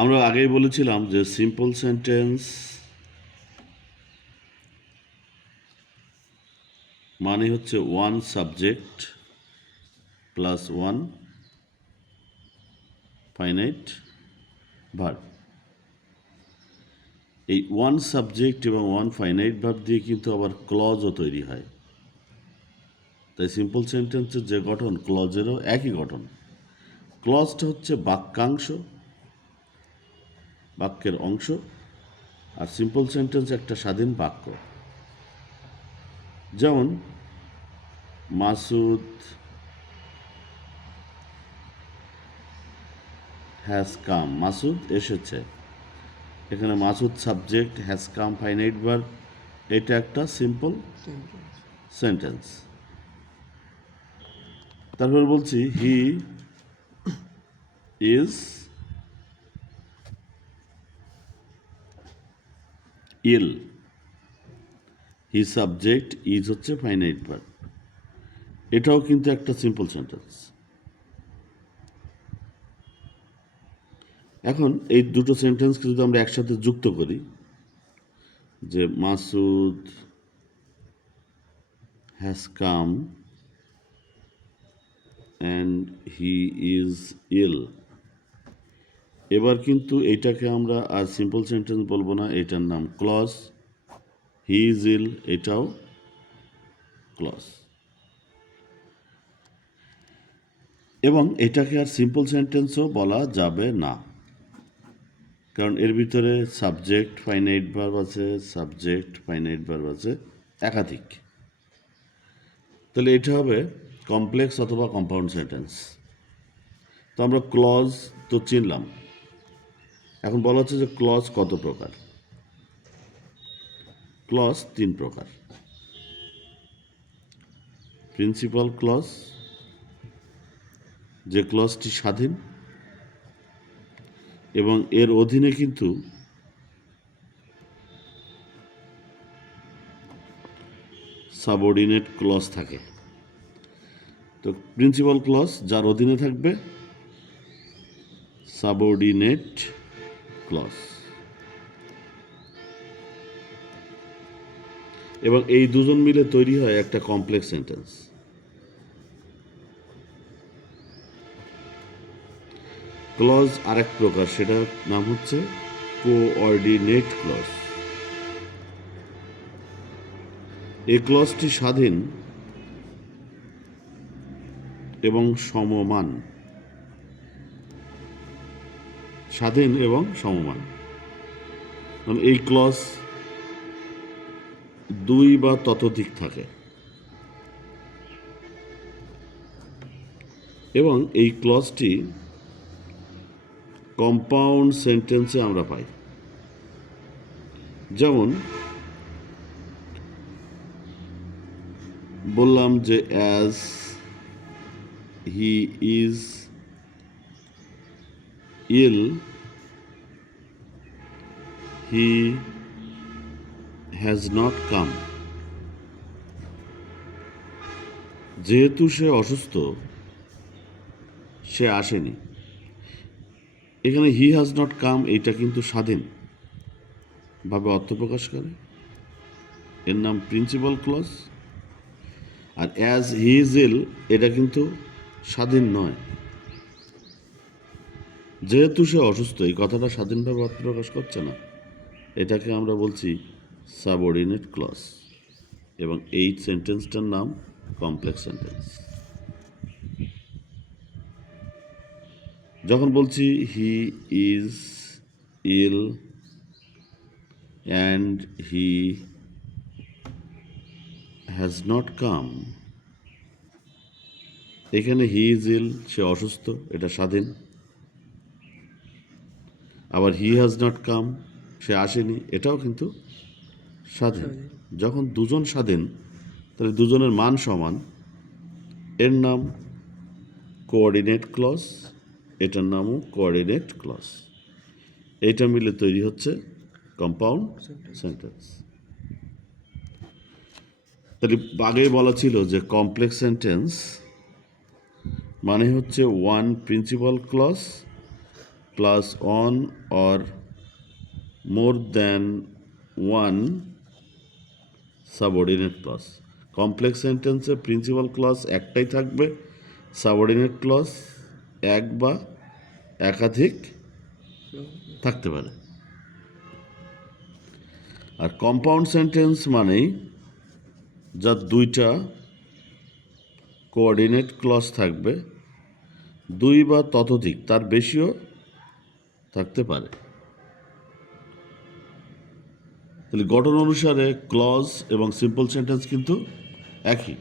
আমরা আগেই বলেছিলাম যে সিম্পল সেন্টেন্স মানে হচ্ছে one subject plus one finite verb এই ওয়ান সাবজেক্ট এবং ওয়ান ফাইনাইট ভার্ব দিয়ে কিন্তু আবার ক্লজও তৈরি হয়। তাই সিম্পল সেন্টেন্সের যে গঠন ক্লজেরও একই গঠন। ক্লজটা হচ্ছে বাক্যাংশ বাক্যের অংশ আর সিম্পল সেন্টেন্স একটা স্বাধীন বাক্য। যেমন, মাসুদ হ্যাজ কাম মাসুদ এসেছে। এখানে Masud subject has come finite verb এটা একটা সিম্পল সেন্টেন্স তারপর বলছি he is ill he subject is হচ্ছে ফাইনাইট ভার্ব এটাও কিন্তু একটা সিম্পল সেন্টেন্স এখন এই দুটো সেন্টেন্সকে যদি আমরা একসাথে যুক্ত করি, যে Masud has come and he is ill এবার কিন্তু এইটাকে আমরা আর সিম্পল সেন্টেন্স বলব না, এটার নাম ক্লজ হি ইজ ইল এটাও ক্লজ এবং এটাকে আর সিম্পল সেন্টেন্সও বলা যাবে না। কারণ এর ভিতরে সাবজেক্ট ফাইনাইট ভার্ব আছে সাবজেক্ট ফাইনাইট ভার্ব আছে, একাধিক। তাহলে এটা হবে কমপ্লেক্স অথবা কম্পাউন্ড সেন্টেন্স তো আমরা ক্লজ তো চিনলাম। এখন বলা হচ্ছে যে ক্লজ কত প্রকার? ক্লজ তিন প্রকার। প্রিন্সিপাল ক্লজ, যে ক্লজটি স্বাধীন, এবং এর অধীনে কিন্তু সাবঅর্ডিনেট ক্লজ থাকে। তো প্রিন্সিপাল ক্লজ যার অধীনে থাকবে, সাবঅর্ডিনেট ক্লজ এবং এই দুজন মিলে তৈরি হয় একটা কমপ্লেক্স সেন্টেন্স। ক্লজ আরেক প্রকার, সেটার নাম হচ্ছে কোঅর্ডিনেট ক্লজ এই ক্লজটি স্বাধীন এবং সমমান। স্বাধীন এবং সমমান। মানে এই ক্লজ দুই বা ততোধিক থাকে। এবং এই ক্লজটি কম্পাউন্ড সেন্টেন্সে আমরা পাই। যেমন, বললাম যে as he is ill, he has not come. যেহেতু সে অসুস্থ, সে আসেনি। এখানে হি হ্যাজ নট কাম, এইটা কিন্তু স্বাধীন। ভাবে অর্থ প্রকাশ করে। এর নাম প্রিন্সিপাল ক্লজ। আর অ্যাজ হি ইজ ইল, এটা কিন্তু স্বাধীন নয়। যেহেতু সে অসুস্থ, এই কথাটা স্বাধীনভাবে অর্থ প্রকাশ করছে না। এটাকে আমরা বলছি সাবঅর্ডিনেট ক্লজ এবং এই সেন্টেন্সটার নাম কমপ্লেক্স সেন্টেন্স যখন বলছি he is ill and he has not come এখানে হি ইজ ইল সে অসুস্থ, এটা স্বাধীন। আবার হি হ্যাজ নট কাম সে আসেনি এটাও কিন্তু স্বাধীন। যখন দুজন স্বাধীন তাহলে দুজনের মান সমান। এর নাম কোঅর্ডিনেট ক্লস এটার নামও কোঅর্ডিনেট ক্লস এইটা মিলে তৈরি হচ্ছে কম্পাউন্ড সেন্টেন্স তাহলে আগেই বলা ছিল যে কমপ্লেক্স সেন্টেন্স মানে হচ্ছে one principal clause plus one or more than one subordinate clause complex সেন্টেন্সে প্রিন্সিপাল ক্লস একটাই থাকবে সাবঅর্ডিনেট ক্লস এক বা একাধিক থাকতে পারে। আর কম্পাউন্ড সেন্টেন্স মানেই যার দুইটা কোঅর্ডিনেট ক্লস থাকবে, দুই বা ততোধিক, তার বেশিও থাকতে পারে। তাহলে গঠন অনুসারে ক্লজ এবং সিম্পল সেন্টেন্স কিন্তু একই।